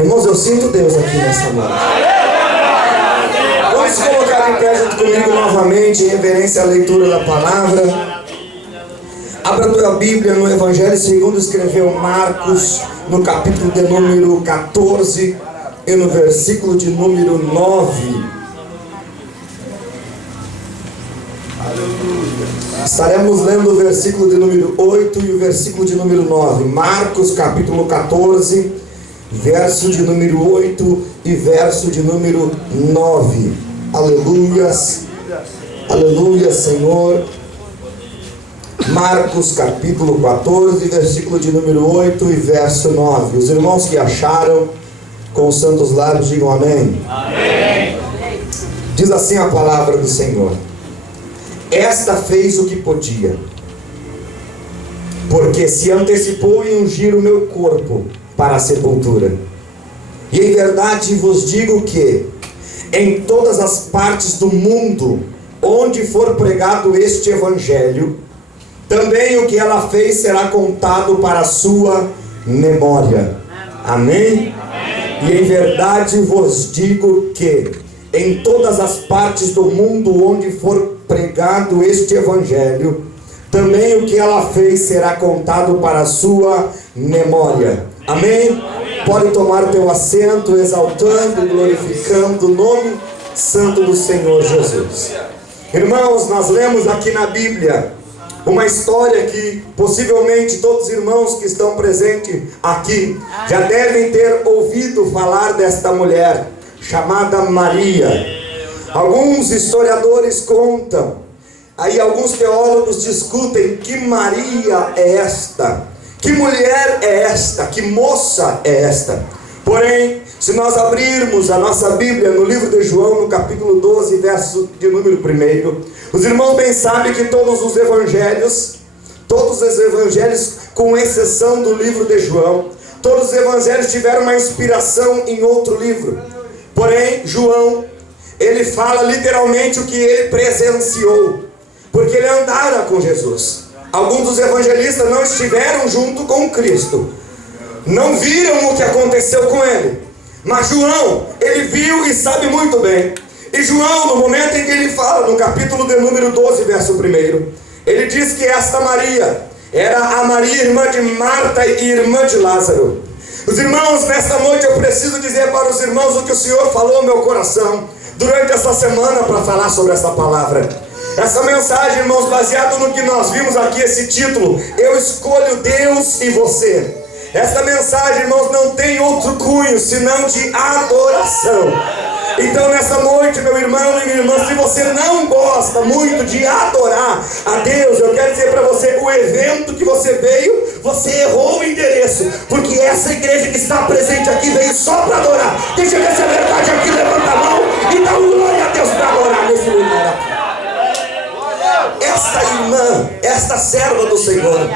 Irmãos, eu sinto Deus aqui nessa noite. Vamos se colocar em pé junto comigo novamente, em reverência à leitura da palavra. Abra a tua Bíblia no Evangelho segundo escreveu Marcos, no capítulo de número 14 e no versículo de número 9. Estaremos lendo o versículo de número 8 e o versículo de número 9. Marcos capítulo 14, verso de número 8 e verso de número 9. Aleluias, aleluia, Senhor. Marcos capítulo 14, versículo de número 8 e verso 9. Os irmãos que acharam, com os santos lábios, digam amém. Amém. Diz assim a palavra do Senhor: esta fez o que podia, porque se antecipou em ungir o meu corpo para a sepultura. E em verdade vos digo que em todas as partes do mundo onde for pregado este evangelho, também o que ela fez será contado para a sua memória. Amém? E em verdade vos digo que em todas as partes do mundo onde for pregado este evangelho, também o que ela fez será contado para a sua memória. Amém? Pode tomar o teu assento, exaltando e glorificando o nome santo do Senhor Jesus. Irmãos, nós lemos aqui na Bíblia uma história que possivelmente todos os irmãos que estão presentes aqui já devem ter ouvido falar desta mulher chamada Maria. Alguns historiadores contam, aí alguns teólogos discutem: que Maria é esta? Que mulher é esta? Que moça é esta? Porém, se nós abrirmos a nossa Bíblia no livro de João, no capítulo 12, verso de número 1, os irmãos bem sabem que todos os evangelhos, com exceção do livro de João, todos os evangelhos tiveram uma inspiração em outro livro. Porém, João, ele fala literalmente o que ele presenciou, porque ele andara com Jesus. Alguns dos evangelistas não estiveram junto com Cristo, não viram o que aconteceu com ele, mas João, ele viu e sabe muito bem. E João, no momento em que ele fala, no capítulo de número 12, verso 1, ele diz que esta Maria era a Maria, irmã de Marta e irmã de Lázaro. Os irmãos, nesta noite eu preciso dizer para os irmãos o que o Senhor falou ao meu coração durante essa semana para falar sobre essa palavra. Essa mensagem, irmãos, baseado no que nós vimos aqui, esse título: eu escolho Deus e você. Esta mensagem, irmãos, não tem outro cunho senão de adoração. Então nessa noite, meu irmão e minha irmã, se você não gosta muito de adorar a Deus, eu quero dizer para você: o evento que você veio, você errou o endereço, porque essa igreja que está presente aqui veio só para adorar. Deixa eu ver se é verdade aqui, levanta a mão e dá glória a Deus para adorar nesse lugar aqui. Esta irmã, esta serva do Senhor,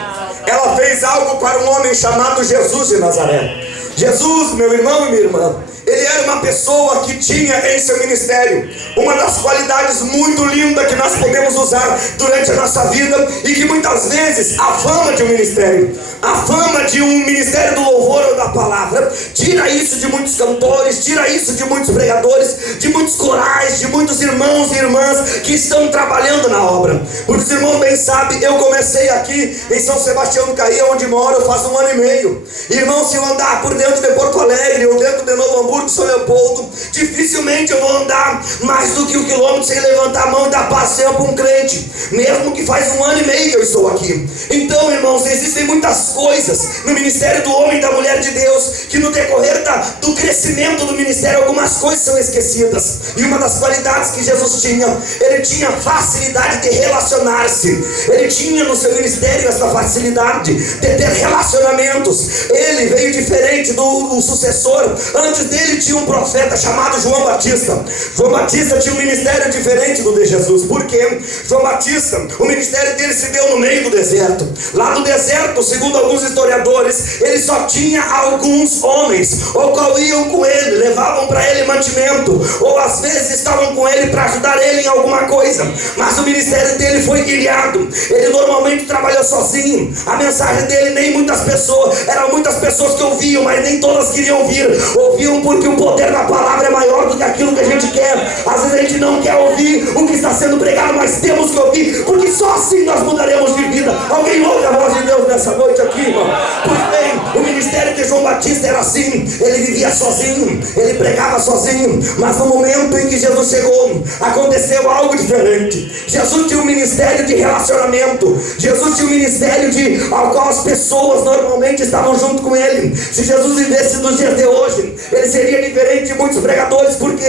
ela fez algo para um homem chamado Jesus de Nazaré. Jesus, meu irmão e minha irmã, ele era uma pessoa que tinha em seu ministério uma das qualidades muito lindas que nós podemos usar durante a nossa vida, e que muitas vezes a fama de um ministério, a fama de um ministério do louvor ou da palavra, tira isso de muitos cantores, tira isso de muitos pregadores, de muitos corais, de muitos irmãos e irmãs que estão trabalhando na obra. Porque os irmãos bem sabem, eu comecei aqui em São Sebastião do Caí, onde moro, faz 1 ano e meio. Irmão, se eu andar por dentro de Porto Alegre ou dentro de Novo Hamburgo, São Leopoldo, dificilmente eu vou andar mais do que 1 quilômetro sem levantar a mão e dar passeio para um crente, mesmo que faz 1 ano e meio que eu estou aqui. Então, irmãos, existem muitas coisas no ministério do homem e da mulher de Deus que no decorrer do crescimento do ministério, algumas coisas são esquecidas. E uma das qualidades que Jesus tinha, ele tinha facilidade de relacionar-se. Ele tinha no seu ministério essa facilidade de ter relacionamentos. Ele veio diferente do sucessor. Antes dele tinha um profeta chamado João Batista. João Batista tinha um ministério diferente do de Jesus. Por quê? João Batista, o ministério dele se deu no meio do deserto. Lá no deserto, segundo alguns historiadores, ele só tinha alguns homens, ou qual iam com ele, levavam para ele mantimento, ou às vezes estavam com ele para ajudar ele em alguma coisa. Mas o ministério dele foi guiado. Ele normalmente trabalhou sozinho. A mensagem dele nem muitas pessoas, eram muitas pessoas que ouviam, mas nem todas todas queriam vir. Ouviam porque o poder da palavra é maior do que aquilo que a gente quer. Às vezes a gente não quer ouvir o que está sendo pregado, mas temos que ouvir, porque só assim nós mudaremos de vida. Alguém ouve a voz de Deus nessa noite aqui, irmão? Pois bem, o ministério de João Batista era assim. Ele vivia sozinho, ele pregava sozinho. Mas no momento em que Jesus chegou, aconteceu algo diferente. Jesus tinha um ministério de relacionamento. Jesus tinha um ministério ao qual as pessoas normalmente estavam junto com ele. Se Jesus vivesse nos dias de hoje, ele seria diferente de muitos pregadores, porque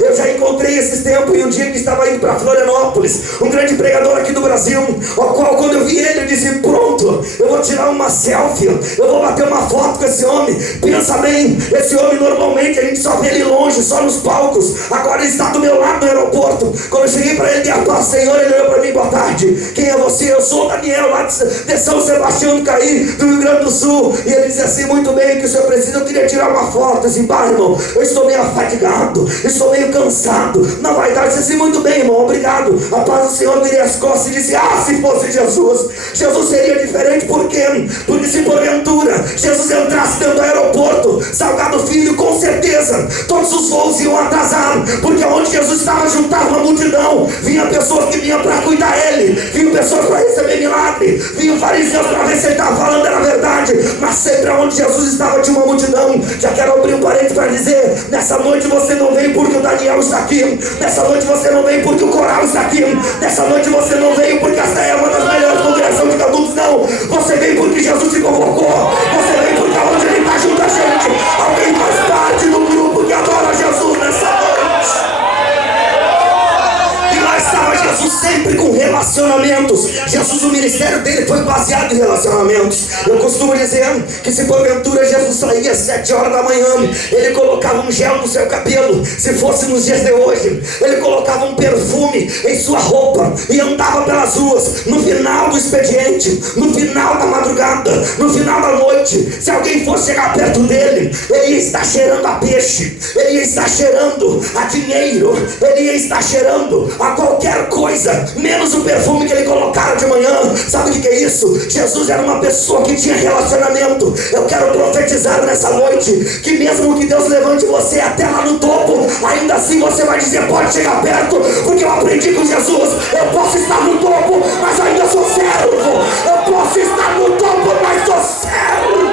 eu já encontrei esses tempos em um dia que estava indo para Florianópolis, um grande pregador aqui do Brasil, ao qual quando eu vi ele, eu disse: pronto, eu vou tirar uma selfie, eu vou bater uma foto com esse homem. Pensa bem, esse homem normalmente a gente só vê ele longe, só nos palcos. Agora ele está do meu lado no aeroporto. Quando eu cheguei para ele, dei a paz, Senhor, ele olhou para mim: boa tarde, quem é você? Eu sou o Daniel, lá de São Sebastião do Caí, do Rio Grande do Sul. E ele disse assim: muito bem, que o senhor precisa, eu queria tirar uma foto. Assim: pá, irmão, eu estou meio afadigado, estou meio cansado, não vai dar. Eu disse assim: muito bem, irmão, obrigado. A paz do Senhor, virei as costas e disse: ah, se fosse Jesus, Jesus seria diferente. Por quê? Porque se porventura Jesus entrasse dentro do aeroporto Salgado Filho, com certeza todos os voos iam atrasar, porque onde Jesus estava juntava uma multidão. Vinha pessoas que vinham para cuidar dele, vinham pessoas para receber milagre, vinham fariseus para ver se ele estava falando era verdade. Mas sempre onde Jesus estava tinha uma multidão. Já quero abrir um parênteses para dizer: nessa noite você não veio porque o Daniel está aqui, nessa noite você não veio porque o coral está aqui, nessa noite você não veio porque esta é uma das melhores congregações de adultos. Não, você veio porque Jesus te convocou, você veio porque onde ele está junto a gente, alguém faz parte do grupo que adora Jesus nessa noite. E lá estava Jesus sempre com relacionamentos. Jesus, o ministério dele foi baseado em relacionamentos. Eu costumo dizer que se porventura Jesus saía às 7 horas da manhã, ele colocava um gel no seu cabelo. Se fosse nos dias de hoje, ele colocava um perfume em sua roupa e andava pelas ruas. No final do expediente, no final da madrugada, no final da noite, se alguém fosse chegar perto dele, ele ia estar cheirando a peixe, ele ia estar cheirando a dinheiro, ele ia estar cheirando a qualquer coisa, menos o perfume que ele colocava de manhã. Sabe o que é isso? Jesus era uma pessoa que tinha relacionamento. Eu quero profetizar nessa noite que mesmo que Deus levante você até lá no topo, ainda assim você vai dizer: pode chegar perto, porque eu aprendi com Jesus. Eu posso estar no topo, mas ainda sou servo. Eu posso estar no topo, mas sou servo.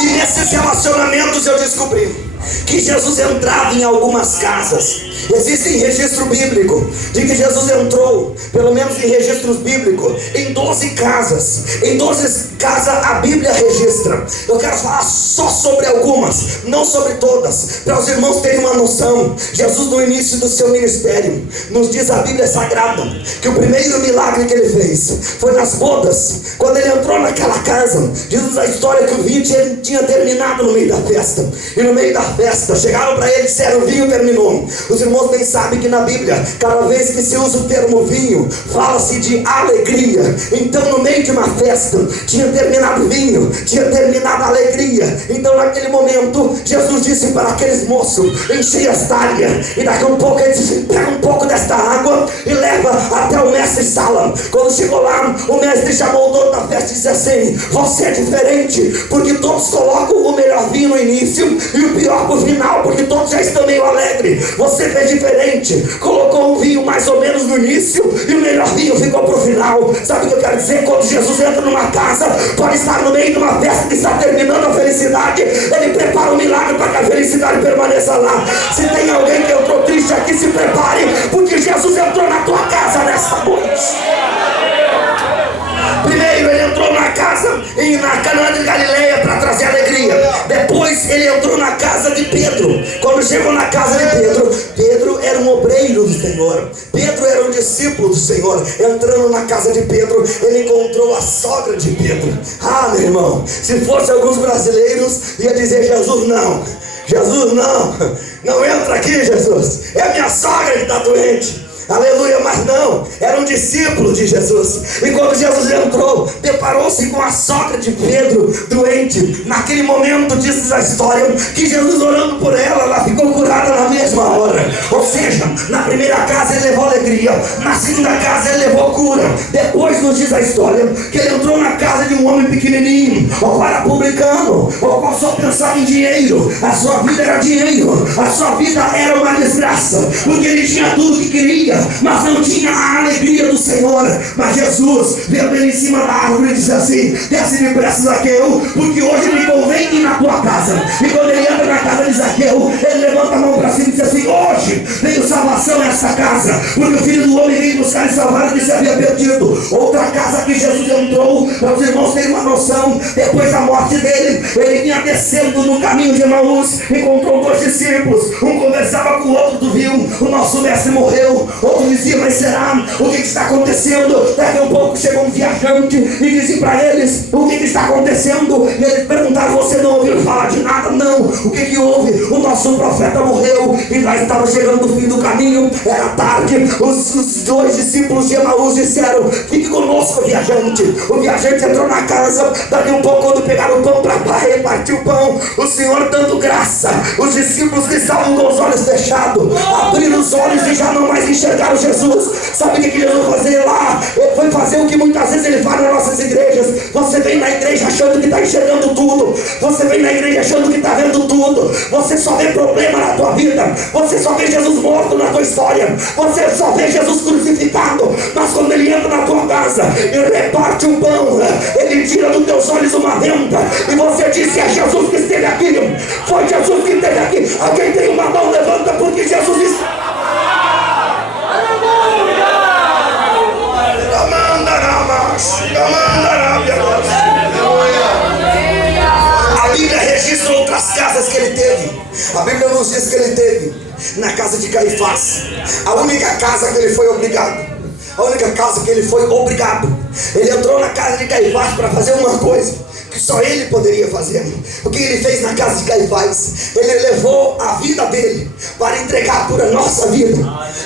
E nesses relacionamentos eu descobri que Jesus entrava em algumas casas. Existe registro bíblico de que Jesus entrou, pelo menos em registros bíblicos, em 12 casas. Em 12 casas a Bíblia registra. Eu quero falar só sobre algumas, não sobre todas, para os irmãos terem uma noção. Jesus, no início do seu ministério, nos diz a Bíblia Sagrada que o primeiro milagre que ele fez foi nas bodas. Quando ele entrou naquela casa, diz a história que o vinho tinha terminado no meio da festa. E no meio da festa chegaram para ele e disseram: o vinho terminou. Os irmãos bem sabem que na Bíblia, cada vez que se usa o termo vinho, fala-se de alegria. Então no meio de uma festa, tinha terminado o vinho, tinha terminado a alegria. Então naquele momento, Jesus disse para aqueles moços: enchei esta área. E daqui a um pouco ele disse: pega um pouco desta água e leva até o mestre Sala. Quando chegou lá, o mestre chamou o dono da festa e disse assim: você é diferente, porque todos colocam o melhor vinho no início e o pior pro final, porque todos já estão meio alegres. Você fez diferente, colocou um vinho mais ou menos no início e o melhor vinho ficou pro final. Sabe o que eu quero dizer? Quando Jesus entra numa casa, pode estar no meio de uma festa que está terminando a felicidade, ele prepara um milagre para que a felicidade permaneça lá. Se tem alguém que entrou triste aqui, se prepare, porque Jesus entrou na tua casa nesta noite. Primeiro ele entrou na casa na Canaã de Galileia para trazer alegria. Depois ele entrou na casa de Pedro. Quando chegou na casa de Pedro, Pedro era um obreiro do Senhor, Pedro era um discípulo do Senhor. Entrando na casa de Pedro, ele encontrou a sogra de Pedro. Ah, meu irmão, se fosse alguns brasileiros, ia dizer: Jesus não, não entra aqui, Jesus, é a minha sogra que está doente. Aleluia, mas não, era um discípulo de Jesus. E quando Jesus entrou, deparou-se com a sogra de Pedro, doente. Naquele momento, diz a história, que Jesus orando por ela, ela ficou curada na mesma hora. Ou seja, na primeira casa ele levou alegria, na segunda casa ele levou cura. Depois nos diz a história, que ele entrou na casa de um homem pequenininho, o qual era publicano, o qual só pensava em dinheiro. A sua vida era dinheiro, a sua vida era uma desgraça, porque ele tinha tudo que queria, mas não tinha a alegria do Senhor. Mas Jesus veio dele em cima da árvore e disse assim: desce depressa, Zaqueu, porque hoje me convém ir na tua casa. E quando ele entra na casa de Zaqueu, ele levanta a mão para cima e diz assim: hoje veio salvação nessa casa, porque o Filho do Homem veio buscar e salvar o que se havia perdido. Outra casa que Jesus entrou, para os irmãos terem uma noção, depois da morte dele, ele vinha descendo no caminho de Emaús, encontrou dois discípulos, um conversava com o outro, tu viu, o nosso mestre morreu. Outro dizia: mas será? O que está acontecendo? Daqui a um pouco chegou um viajante e dizia para eles: o que está acontecendo? E eles perguntaram: você não ouviu falar de nada? Não. O que houve? O nosso profeta morreu. E lá estava chegando o fim do caminho, era tarde. Os dois discípulos de Emaús disseram: fique conosco, viajante. O viajante entrou na casa. Daqui um pouco, quando pegaram o pão para repartir o pão, o Senhor dando graça, os discípulos que estavam com os olhos fechados abriram os olhos e já não mais enxergaram Jesus. Sabe o que Jesus foi fazer lá? Ele foi fazer o que muitas vezes ele faz nas nossas igrejas. Você vem na igreja achando que está enxergando tudo, você vem na igreja achando que está vendo tudo, você só vê problema na tua vida, você só vê Jesus morto na tua história, você só vê Jesus crucificado. Mas quando ele entra na tua casa e reparte o pão, ele tira dos teus olhos uma venda e você diz: é Jesus que esteve aqui, foi Jesus que esteve aqui. Alguém tem uma mão, levanta, porque Jesus está. A Bíblia registra outras casas que ele teve. A Bíblia nos diz que ele teve na casa de Caifás, a única casa que ele foi obrigado, a única casa que ele foi obrigado. Ele entrou na casa de Caifás para fazer uma coisa que só ele poderia fazer. O que ele fez na casa de Caifás? Ele levou a vida dele para entregar por a nossa vida.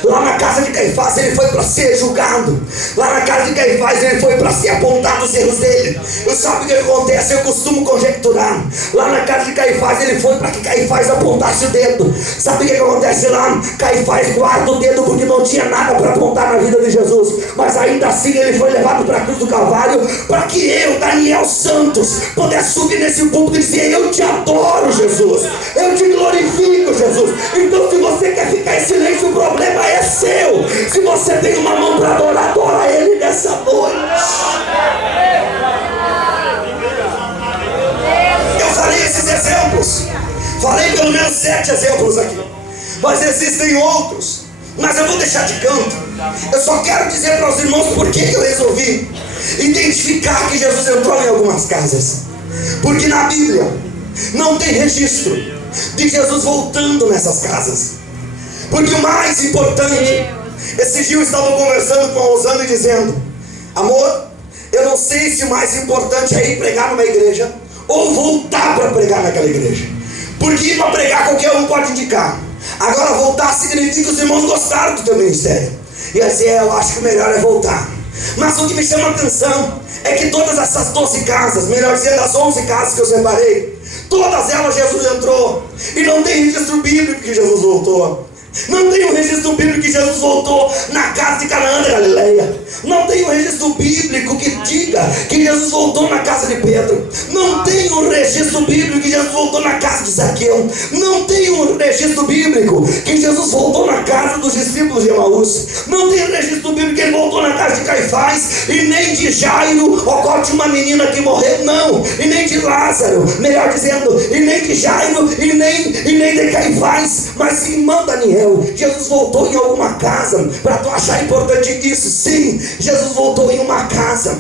Lá na casa de Caifás ele foi para ser julgado. Lá na casa de Caifás ele foi para ser apontado os erros dele. E sabe o que acontece? Eu costumo conjecturar. Lá na casa de Caifás ele foi para que Caifás apontasse o dedo. Sabe o que acontece lá? Caifás guarda o dedo porque não tinha nada para apontar na vida de Jesus. Mas ainda assim ele foi levado para a cruz do Calvário para que eu, Daniel Santos, pudesse subir nesse púlpito e dizer: eu te adoro, Jesus, eu te glorifico, Jesus. Então, se você quer ficar em silêncio, o problema é seu. Se você tem uma mão para adorar, adora Ele nessa noite. Eu falei esses exemplos, falei pelo menos 7 exemplos aqui, mas existem outros, mas eu vou deixar de canto. Eu só quero dizer para os irmãos por que eu resolvi identificar que Jesus entrou em algumas casas. Porque na Bíblia não tem registro de Jesus voltando nessas casas. Porque o mais importante, esse dia eu estava conversando com a Rosana e dizendo: amor, eu não sei se o mais importante é ir pregar numa igreja ou voltar para pregar naquela igreja. Porque ir para pregar qualquer um pode indicar, agora voltar significa que os irmãos gostaram do teu ministério. E assim, eu acho que o melhor é voltar. Mas o que me chama a atenção é que todas essas 12 casas, melhor dizendo, as 11 casas que eu separei, todas elas Jesus entrou. E não tem registro bíblico que Jesus voltou. Não tem um registro bíblico que Jesus voltou na casa de Canaã da Galileia. Não tem um registro bíblico que diga que Jesus voltou na casa de Pedro. Não tem um registro bíblico que Jesus voltou na casa de Zaqueu. Não tem um registro bíblico que Jesus voltou na casa dos discípulos de Emaús. Não tem um registro bíblico que ele voltou na casa de Caifás. E nem de Jairo, ou de uma menina que morreu, não. E nem de Lázaro, melhor dizendo, e nem de Jairo, e nem de Caifás, mas sim irmão Daniel. Jesus voltou em alguma casa. Para tu achar importante isso, sim, Jesus voltou em uma casa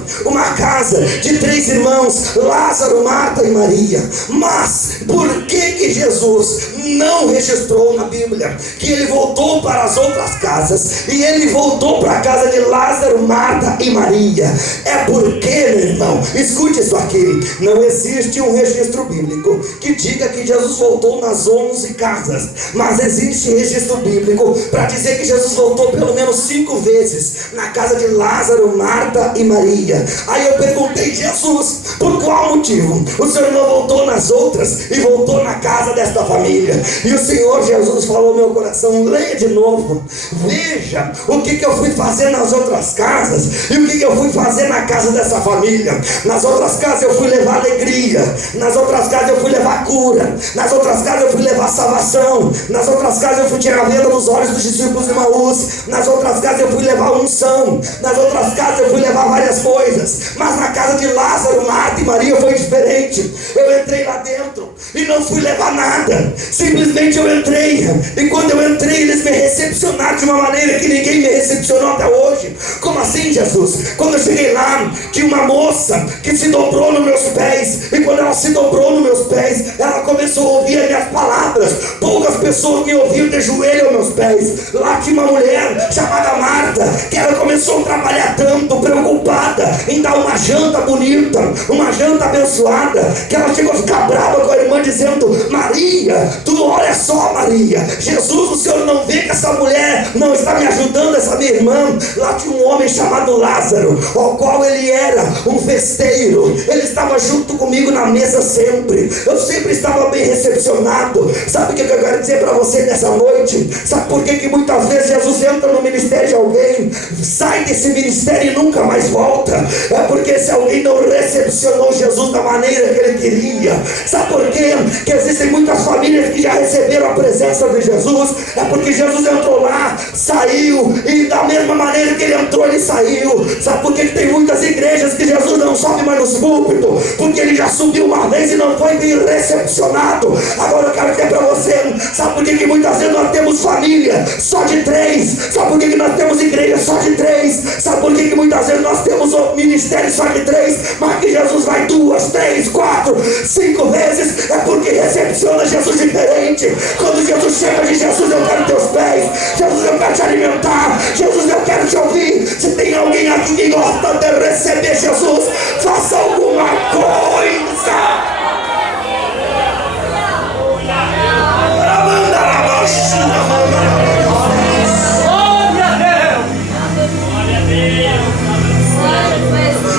de 3 irmãos, Lázaro, Marta e Maria. Mas por que Jesus não registrou na Bíblia que ele voltou para as outras casas e ele voltou para a casa de Lázaro, Marta e Maria? É porque, meu irmão, escute isso aqui, não existe um registro bíblico que diga que Jesus voltou nas 11 casas, mas existe registro texto bíblico para dizer que Jesus voltou pelo menos 5 vezes na casa de Lázaro, Marta e Maria. Aí eu perguntei: Jesus, por qual motivo o Senhor não voltou nas outras e voltou na casa desta família? E o Senhor Jesus falou ao meu coração: leia de novo, veja o que eu fui fazer nas outras casas e o que eu fui fazer na casa dessa família. Nas outras casas eu fui levar alegria, nas outras casas eu fui levar cura, nas outras casas eu fui levar salvação, nas outras casas eu fui tirar a venda dos olhos dos discípulos de Maús, nas outras casas eu fui levar unção, nas outras casas eu fui levar várias coisas. Mas na casa de Lázaro, Marta e Maria foi diferente. Eu entrei lá dentro e não fui levar nada, simplesmente eu entrei, e quando eu entrei eles me recepcionaram de uma maneira que ninguém me recepcionou até hoje. Como assim, Jesus? Quando eu cheguei lá, tinha uma moça que se dobrou nos meus pés, e quando ela se dobrou nos meus pés, ela começou a ouvir as minhas palavras. Poucas pessoas me ouviam de joelho aos meus pés. Lá tinha uma mulher chamada Marta, que ela começou a trabalhar tanto, preocupada em dar uma janta bonita, uma janta abençoada, que ela chegou a ficar brava com a irmã, dizendo: Maria, tu olha só, Maria, Jesus, o Senhor não vê que essa mulher não está me ajudando, essa minha irmã? Lá tinha um homem chamado Lázaro, ao qual ele era um festeiro, ele estava junto comigo na mesa sempre, eu sempre estava bem recepcionado. Sabe o que eu quero dizer para você nessa noite? Sabe por que muitas vezes Jesus entra no ministério de alguém, sai desse ministério e nunca mais volta? É porque esse alguém não recepcionou Jesus da maneira que ele queria. Sabe por quê? Que existem muitas famílias que já receberam a presença de Jesus, é porque Jesus entrou lá, saiu, e da mesma maneira que ele entrou, ele saiu. Sabe por que tem muitas igrejas que Jesus não sobe mais nos púlpitos? Porque ele já subiu uma vez e não foi bem recepcionado. Agora eu quero dizer para você, sabe por que muitas vezes nós temos família só de 3? Sabe por que nós temos igreja só de 3? Sabe por que muitas vezes nós temos ministério só de 3, mas que Jesus vai 2, 3, 4, 5 vezes? É porque recepciona Jesus diferente. Quando Jesus chega de Jesus, eu quero teus pés, Jesus, eu quero te alimentar, Jesus, eu quero te ouvir. Se tem alguém aqui que gosta de receber Jesus, faça alguma coisa.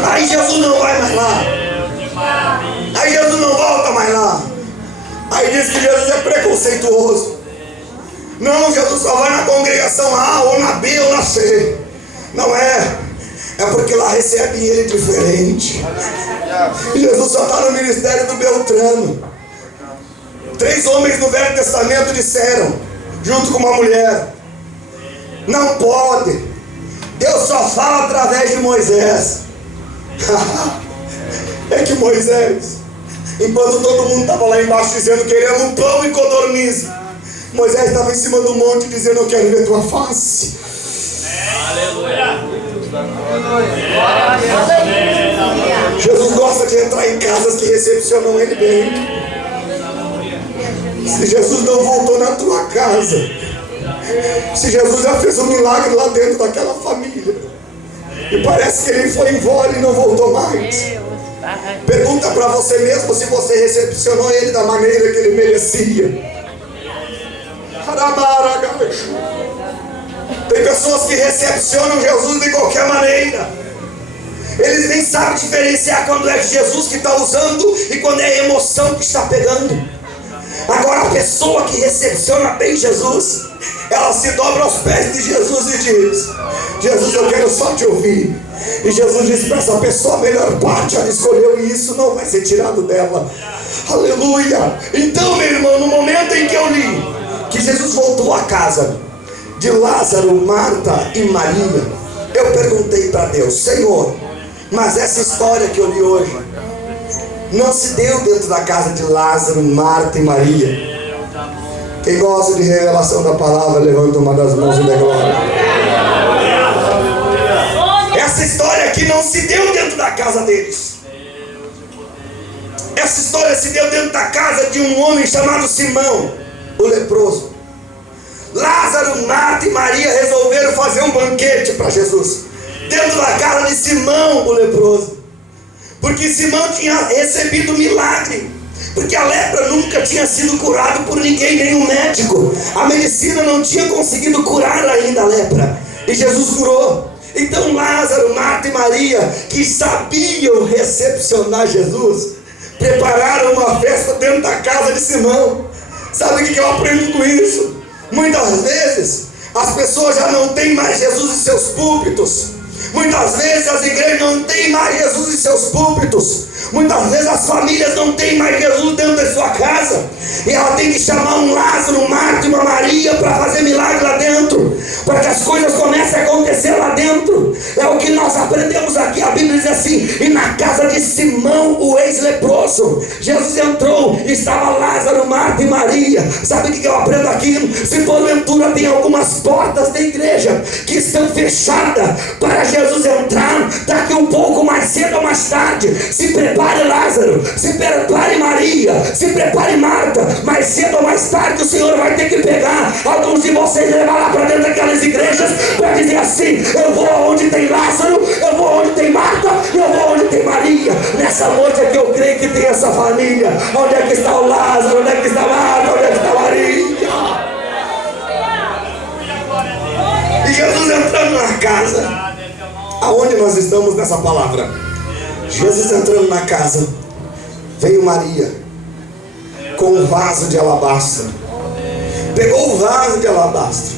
Aí Jesus não vai mais lá, aí Jesus não volta mais lá. Aí diz que Jesus é preconceituoso. Não, Jesus só vai na congregação A, ou na B, ou na C. Não é, é porque lá recebem ele diferente. Jesus só está no ministério do Beltrano. 3 homens do Velho Testamento disseram, junto com uma mulher: não pode, Deus só fala através de Moisés. É que Moisés, enquanto todo mundo estava lá embaixo dizendo: queremos pão e codorniz, Moisés estava em cima do monte dizendo: eu quero ver tua face. Aleluia. Jesus gosta de entrar em casas que recepcionam ele bem. Se Jesus não voltou na tua casa, se Jesus já fez um milagre lá dentro daquela família, e parece que ele foi embora e não voltou mais, pergunta para você mesmo se você recepcionou ele da maneira que ele merecia. Tem pessoas que recepcionam Jesus de qualquer maneira. Eles nem sabem diferenciar quando é Jesus que está usando e quando é a emoção que está pegando. Agora, a pessoa que recepciona bem Jesus, ela se dobra aos pés de Jesus e diz: Jesus, eu quero só te ouvir. E Jesus disse para essa pessoa: a melhor parte ela escolheu, e isso não vai ser tirado dela. Aleluia. Então, meu irmão, no momento em que eu li que Jesus voltou à casa de Lázaro, Marta e Maria, eu perguntei para Deus: Senhor, mas essa história que eu li hoje não se deu dentro da casa de Lázaro, Marta e Maria. Quem gosta de revelação da palavra, levanta uma das mãos e dê glória. Essa história aqui não se deu dentro da casa deles. Essa história se deu dentro da casa de um homem chamado Simão, o leproso. Lázaro, Marta e Maria resolveram fazer um banquete para Jesus dentro da casa de Simão, o leproso, porque Simão tinha recebido milagre. porque a lepra nunca tinha sido curada por ninguém, nenhum médico. A medicina não tinha conseguido curar ainda a lepra, e Jesus curou. Então Lázaro, Marta e Maria, que sabiam recepcionar Jesus, prepararam uma festa dentro da casa de Simão. Sabe o que eu aprendo com isso? Muitas vezes as pessoas já não têm mais Jesus em seus púlpitos. Muitas vezes as igrejas não têm mais Jesus em seus púlpitos. Muitas vezes as famílias não têm mais Jesus dentro da sua casa. E ela tem que chamar um Lázaro, um Marta e uma Maria para fazer milagre lá dentro, para que as coisas comecem a acontecer lá dentro. É o que nós aprendemos aqui. A Bíblia diz assim: e na casa de Simão, o ex-leproso, Jesus entrou e estava Lázaro, Marta e Maria. Sabe o que eu aprendo aqui? Se porventura tem algumas portas da igreja que estão fechadas para Jesus entrar, daqui um pouco, mais cedo ou mais tarde, se prepare Lázaro, se prepare Maria, se prepare Marta. Mais cedo ou mais tarde o Senhor vai ter que pegar alguns de vocês e levar lá para dentro daquelas igrejas para dizer assim: eu vou onde tem Lázaro, eu vou onde tem Marta, eu vou onde tem Maria. Nessa noite é que eu creio que tem essa família. Onde é que está o Lázaro? Onde é que está Marta? Onde é que está Maria? E Jesus entrando na casa. Aonde nós estamos nessa palavra? Jesus entrando na casa, veio Maria com um vaso de alabastro. Pegou o vaso de alabastro,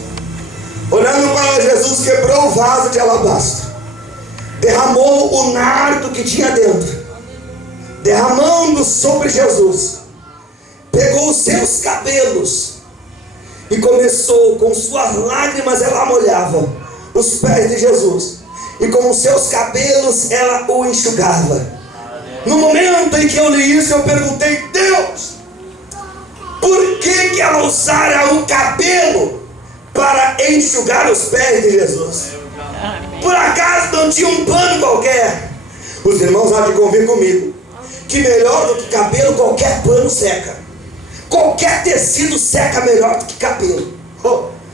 olhando para Jesus, quebrou o vaso de alabastro, derramou o nardo que tinha dentro, derramando sobre Jesus. Pegou os seus cabelos e começou, com suas lágrimas ela molhava os pés de Jesus, e com os seus cabelos ela o enxugava. No momento em que eu li isso, eu perguntei: Deus, por que ela usara o cabelo para enxugar os pés de Jesus? Por acaso não tinha um pano qualquer? Os irmãos há de convir comigo que melhor do que cabelo, qualquer pano seca. Qualquer tecido seca melhor do que cabelo.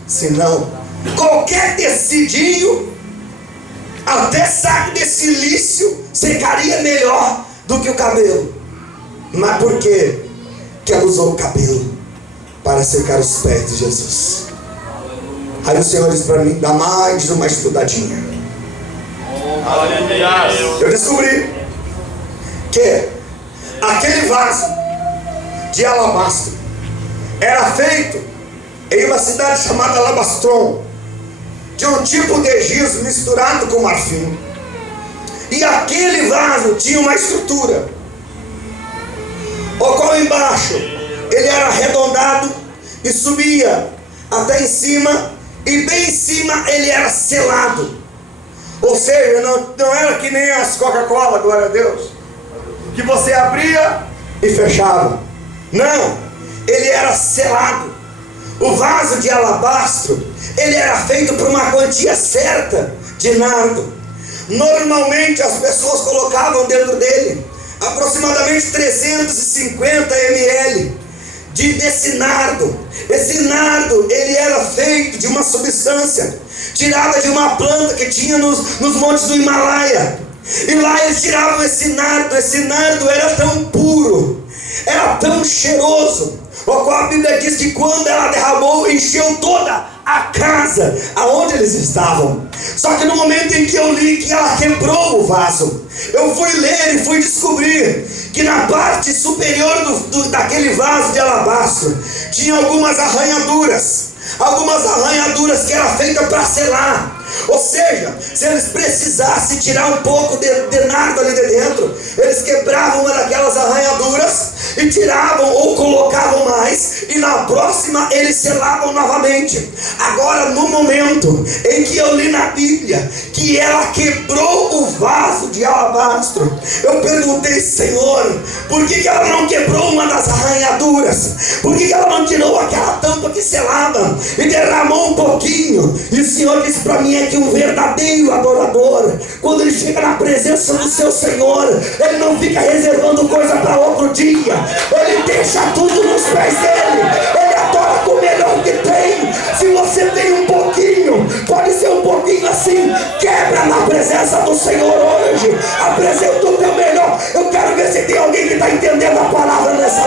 Se não, qualquer tecidinho, até saco de silício, secaria melhor do que o cabelo. Mas por quê? Que ela usou o cabelo para secar os pés de Jesus. Aí o Senhor disse para mim: dá mais uma estudadinha. Eu descobri que aquele vaso de alabastro era feito em uma cidade chamada Alabastron, de um tipo de giz misturado com marfim. E aquele vaso tinha uma estrutura, o qual embaixo ele era arredondado e subia até em cima, e bem em cima ele era selado. Ou seja, não era que nem as Coca-Cola, glória a Deus, que você abria e fechava. Não, ele era selado. O vaso de alabastro, ele era feito por uma quantia certa de nardo. Normalmente as pessoas colocavam dentro dele aproximadamente 350 ml desse nardo. Esse nardo, ele era feito de uma substância tirada de uma planta que tinha nos montes do Himalaia. E lá eles tiravam esse nardo. Esse nardo era tão puro, era tão cheiroso, o qual a Bíblia diz que quando ela derramou, encheu toda a casa aonde eles estavam. Só que no momento em que eu li que ela quebrou o vaso, eu fui ler e fui descobrir que na parte superior daquele vaso de alabastro tinha algumas arranhaduras que era feita para selar. Ou seja, se eles precisassem tirar um pouco de nardo ali de dentro, eles quebravam uma daquelas arranhaduras e tiravam ou colocavam mais, e na próxima eles selavam novamente. Agora, no momento em que eu li na Bíblia que ela quebrou o vaso de alabastro, eu perguntei: Senhor, por que ela não quebrou uma das arranhaduras? Por que ela não tirou aquela tampa que selava e derramou um pouquinho? E o Senhor disse para mim: é que um verdadeiro adorador, quando ele chega na presença do seu Senhor, ele não fica reservando coisa para outro dia. Ele deixa tudo nos pés dele. Ele adora com o melhor que tem. Se você tem um pouquinho, pode ser um pouquinho assim, quebra na presença do Senhor hoje. Apresenta o teu melhor. Eu quero ver se tem alguém que está entendendo a palavra nessa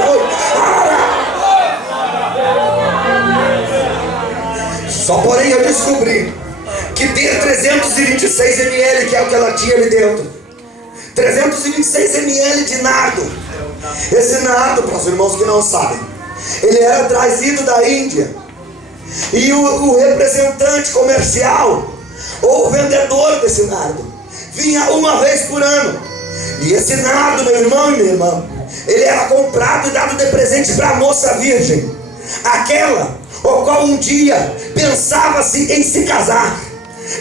Só porém eu descobri que ter 326 ml, que é o que ela tinha ali dentro, 326 ml de nardo. Esse nardo, para os irmãos que não sabem, ele era trazido da Índia. E o representante comercial, ou o vendedor desse nardo, vinha uma vez por ano. E esse nardo, meu irmão e minha irmã, ele era comprado e dado de presente para a moça virgem, aquela o qual um dia pensava-se em se casar.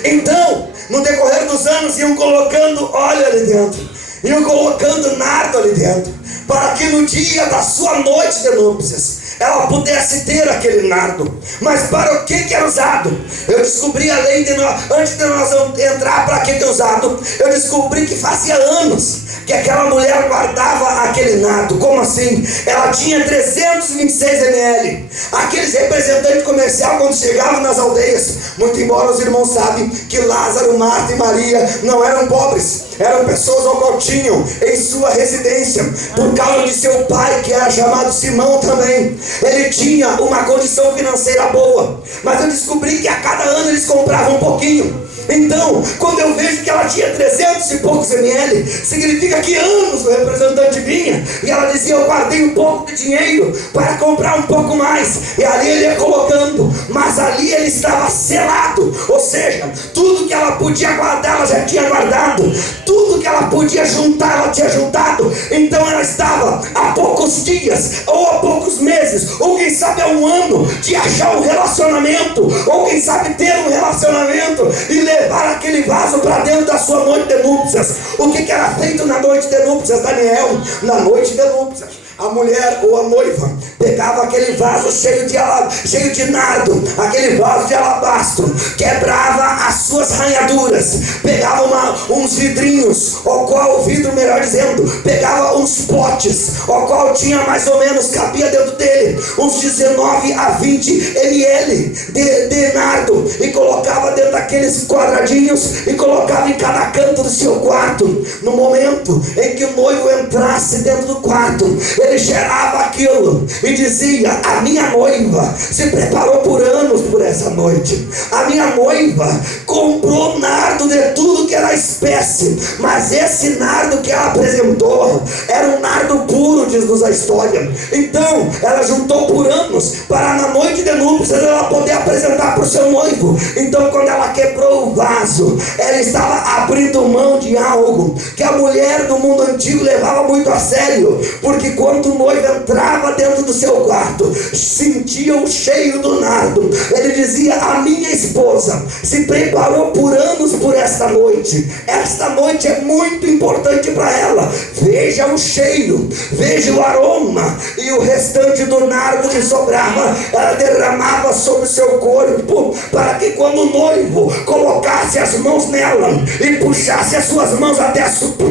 Então, no decorrer dos anos, iam colocando óleo ali dentro, iam colocando nardo ali dentro, para que no dia da sua noite de núpcias ela pudesse ter aquele nardo. Mas para o que era usado? Eu descobri, além de nós, antes de nós entrar para que é usado, eu descobri que fazia anos que aquela mulher guardava aquele nardo. Como assim? Ela tinha 326 ml. Aqueles representantes comerciais, quando chegavam nas aldeias, muito embora os irmãos sabem que Lázaro, Marta e Maria não eram pobres, eram pessoas ao qual tinham em sua residência, por causa de seu pai, que era chamado Simão também, ele tinha uma condição financeira boa. Mas eu descobri que a cada ano eles compravam um pouquinho. Então, quando eu vejo que ela tinha 300 e poucos ml, significa que anos o representante vinha e ela dizia: eu guardei um pouco de dinheiro para comprar um pouco mais. E ali ele ia colocando, mas ali ele estava selado. Ou seja, tudo que ela podia guardar, ela já tinha guardado. Tudo que ela podia juntar, ela tinha juntado. Então ela estava há poucos dias, ou há poucos meses, ou quem sabe há um ano, de achar um relacionamento, ou quem sabe ter um relacionamento e levar aquele vaso para dentro da sua noite de núpcias. O que era feito na noite de núpcias, Daniel? Na noite de núpcias, a mulher ou a noiva pegava aquele vaso cheio de nardo, aquele vaso de alabastro, quebrava as suas ranhaduras, pegava uns vidrinhos, o qual o vidro, melhor dizendo, pegava uns potes, o qual tinha mais ou menos, cabia dentro dele uns 19 a 20 ml de nardo, e colocava dentro daqueles quadradinhos e colocava em cada canto do seu quarto. No momento em que o noivo entrasse dentro do quarto, ele gerava aquilo e dizia: a minha noiva se preparou por anos por essa noite, a minha noiva comprou nardo de tudo que era espécie, mas esse nardo que ela apresentou era um nardo puro, diz-nos a história. Então ela juntou por anos para na noite de núpcias ela poder apresentar para o seu noivo. Então quando ela quebrou o vaso, ela estava abrindo mão de algo que a mulher do mundo antigo levava muito a sério, porque quando o noivo entrava dentro do seu quarto, sentia o cheiro do nardo, ele dizia: a minha esposa se preparou por anos por esta noite é muito importante para ela. Veja o cheiro, veja o aroma, e o restante do nardo que sobrava, ela derramava sobre o seu corpo, para que quando o noivo colocasse as mãos nela e puxasse as suas mãos até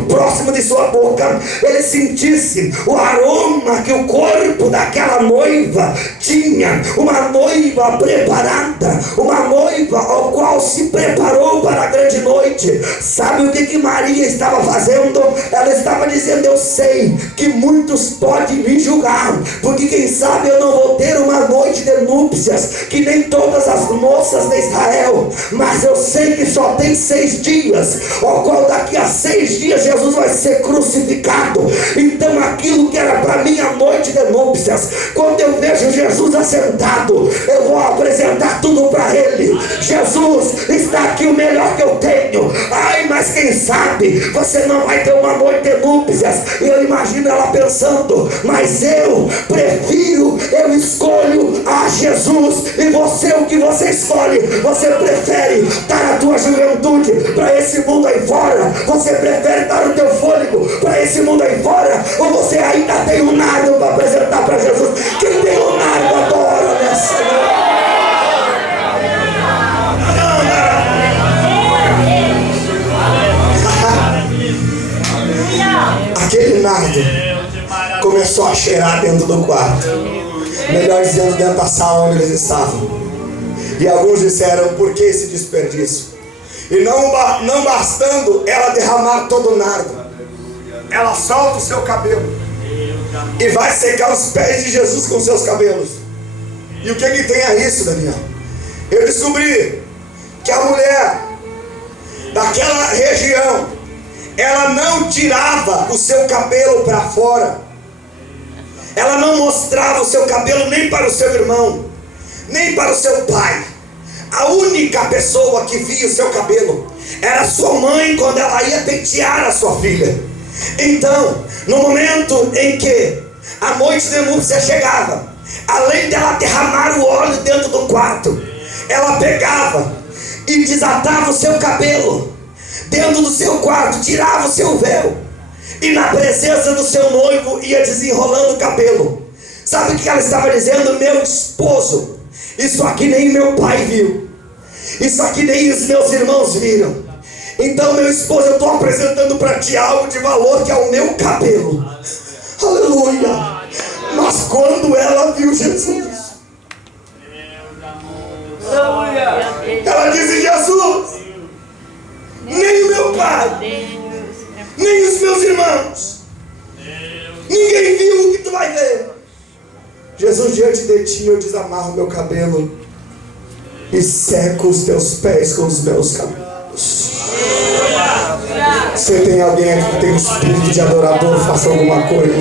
próximo de sua boca, ele sentisse o aroma que o corpo daquela noiva tinha. Uma noiva preparada, uma noiva ao qual se preparou para a grande noite. Sabe o que Maria estava fazendo? Ela estava dizendo: eu sei que muitos podem me julgar, porque quem sabe eu não vou ter uma noite de núpcias que nem todas as moças de Israel, mas eu sei que só tem 6 dias, ao qual daqui a 6 dias Jesus vai ser crucificado. Então aquilo que era para mim a noite de núpcias, quando eu vejo Jesus assentado, eu vou apresentar tudo para ele. Jesus, está aqui o melhor que eu tenho. Ai, mas quem sabe você não vai ter uma noite de núpcias. E eu imagino ela pensando: mas eu prefiro, eu escolho a Jesus. E você, o que você escolhe? Você prefere dar a tua juventude para esse mundo aí fora? Você prefere dar o teu fôlego para esse mundo aí fora? Ou você ainda tem um nardo para apresentar para Jesus? Quem tem um nardo adora nessa noite. Aquele nardo começou a cheirar dentro do quarto, melhor dizendo, dentro da sala onde eles estavam. E alguns disseram: por que esse desperdício? E não bastando ela derramar todo o nardo, ela solta o seu cabelo e vai secar os pés de Jesus com seus cabelos. E o que tem a isso, Daniel? Eu descobri que a mulher daquela região, ela não tirava o seu cabelo para fora, ela não mostrava o seu cabelo nem para o seu irmão, nem para o seu pai. A única pessoa que via o seu cabelo era sua mãe, quando ela ia pentear a sua filha. Então, no momento em que a noite de núpcia chegava, além dela derramar o óleo dentro do quarto, ela pegava e desatava o seu cabelo dentro do seu quarto, tirava o seu véu e na presença do seu noivo ia desenrolando o cabelo. Sabe o que ela estava dizendo? Meu esposo, isso aqui nem meu pai viu, isso aqui nem os meus irmãos viram. Então, meu esposo, eu estou apresentando para ti algo de valor, que é o meu cabelo. Aleluia. Mas quando ela viu Jesus, ela disse: Jesus, nem o meu pai, nem os meus irmãos, ninguém viu o que tu vai ver. Jesus, diante de ti eu desamarro meu cabelo e seco os teus pés com os meus cabelos. Se tem alguém aqui que tem um espírito de adorador, faça alguma coisa.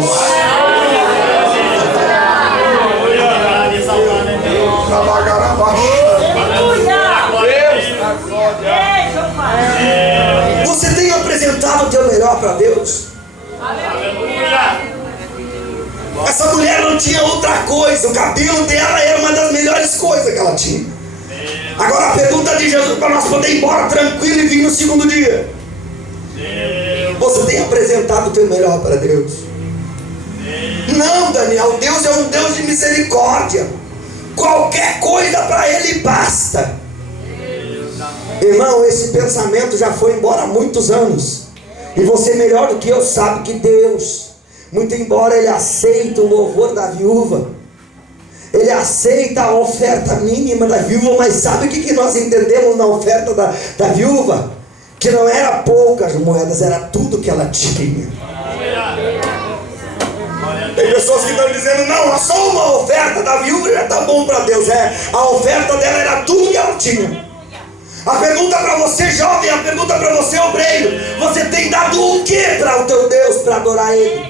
Você tem apresentado o teu melhor para Deus? Essa mulher não tinha outra coisa, o cabelo dela era uma das melhores coisas que ela tinha. Agora a pergunta de Jesus para nós poder ir embora tranquilo e vir no segundo dia: você tem apresentado o teu melhor para Deus? Não, Daniel, Deus é um Deus de misericórdia. Qualquer coisa para Ele basta. Irmão, esse pensamento já foi embora há muitos anos. E você melhor do que eu sabe que Deus, muito embora Ele aceita o louvor da viúva, Ele aceita a oferta mínima da viúva, mas sabe o que nós entendemos na oferta da viúva? Que não era poucas moedas, era tudo que ela tinha. Tem pessoas que estão dizendo: não, só uma oferta da viúva já está bom para Deus. A oferta dela era tudo que ela tinha. A pergunta para você, jovem, a pergunta para você, obreiro: você tem dado o que para o teu Deus, para adorar Ele?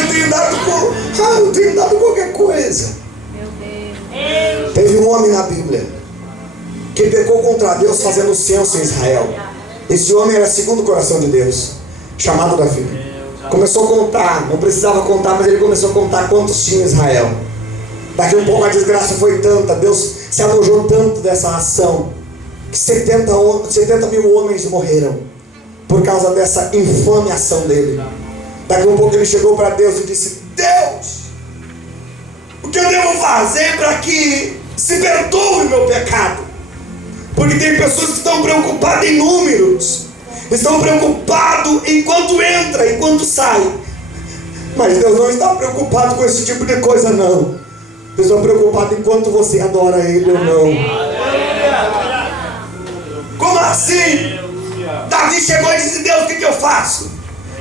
Eu tenho dado qualquer coisa. Teve um homem na Bíblia que pecou contra Deus fazendo censo em Israel. Esse homem era segundo o coração de Deus, chamado Davi. Começou a contar, não precisava contar, mas ele começou a contar quantos tinha em Israel. Daqui um pouco a desgraça foi tanta, Deus se alojou tanto dessa ação, que 70 mil homens morreram por causa dessa infame ação dele. Daqui um pouco ele chegou para Deus e disse: Deus, o que eu devo fazer para que se perdoe o meu pecado? Porque tem pessoas que estão preocupadas em números, estão preocupados em quanto entra, em quanto sai. Mas Deus não está preocupado com esse tipo de coisa, não. Deus está preocupado em quanto você adora Ele ou não. Como assim? Davi chegou e disse: Deus, o que eu faço?